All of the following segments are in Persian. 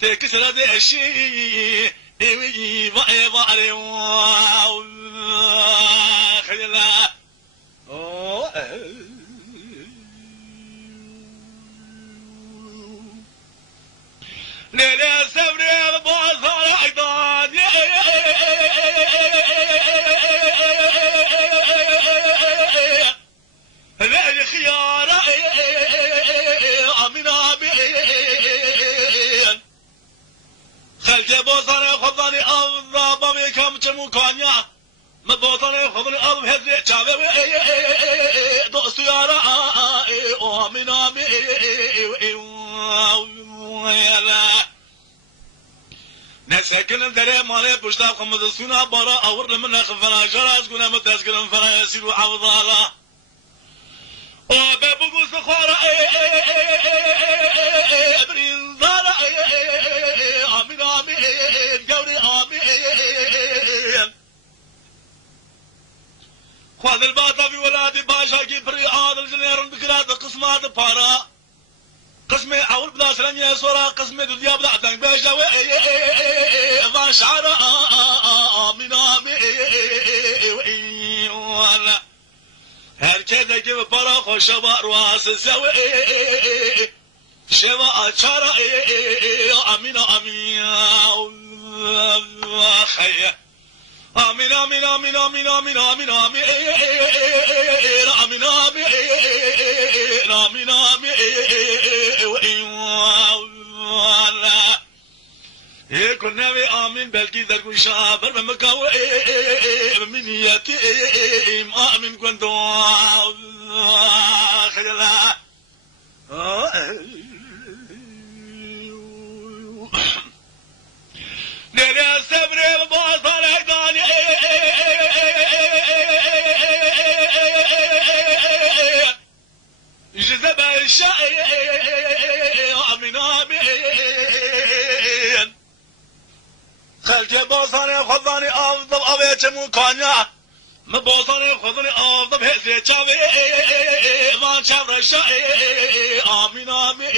تكسر دشي وعلي خيلا ليلة سبري بوصل عداد ذي خيارة من عبين خلق بوصل خضني أرض بكم تمكانيا ما بوصل خضني أرض هذي شعبي دوسيارة من عبين نسكن الدري مالي بشتاق خمد سونا برا أور لمن خفنا جراس كنا متسكن فنا يسير عوضالا وبابو سخارة برين زارة آمين آمين جوري آمين خذ الباطا في ولادي باشا كي بري عادل جنير بكرات قسمات بارا قسمي أول بلا سلام يا سورا قسمي دنيا بلا دنگ بجاوي ما شعر آمين آمين ولا هركذا كيف برا خوش برواس سوي شوا أشار آمين آمين خير آمين آمين آمين آمين آمين آمين آمين آمين آمين آمين يكون نبي آمين بلكي ذكر شابر بمكاوي من يتيم آمين كنت خيلا ليلة سبري بوصل عداني جذب الشاي آمين آمين خلق بوصل خضاني أفضل أبيت مكانيا ما بوصل خضاني أفضل هزي شاوي ما شاور الشاي آمين آمين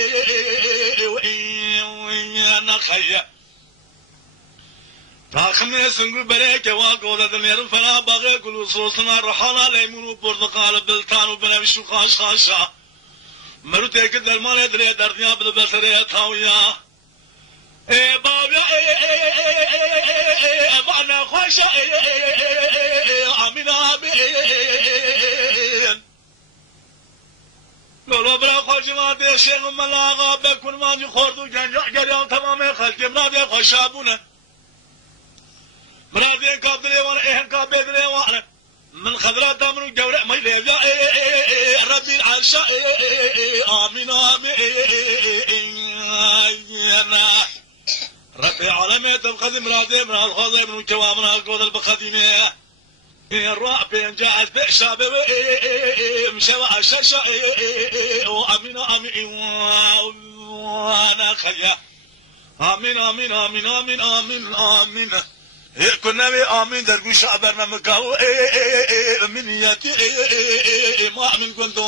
خير تاخمني سنقول بريك واقودة دنيرم فلا باغي كل صوصنا رحانا ليمون وبرتقال بلتان وبنمشو خاش خاشا مرتك درمان ادري دردنيا بالبصرية تاويا بابا وانا خوشا آمين آمين لولو برا خوشي ما دي شيخ ملاغا بكون مانجي خوردو جنجا جريان تمامي خلقي منادي خوشابونه مرادين قابلي وانا ايهن قابلي وانا من خضرات دامن وجورة ما يليبيا ربي العرشاء آمين آمين ربي عالمي تبخذ مرادين من الخوضي من الكوام من القوض البخديمية الرعب ينجعز بإشابي مشوى الشاشة آمين آمين وانا خليا آمين آمين آمين آمين آمين آمين كنا بي آمين درقو شعبر ممكاو من يتي ما من كنتو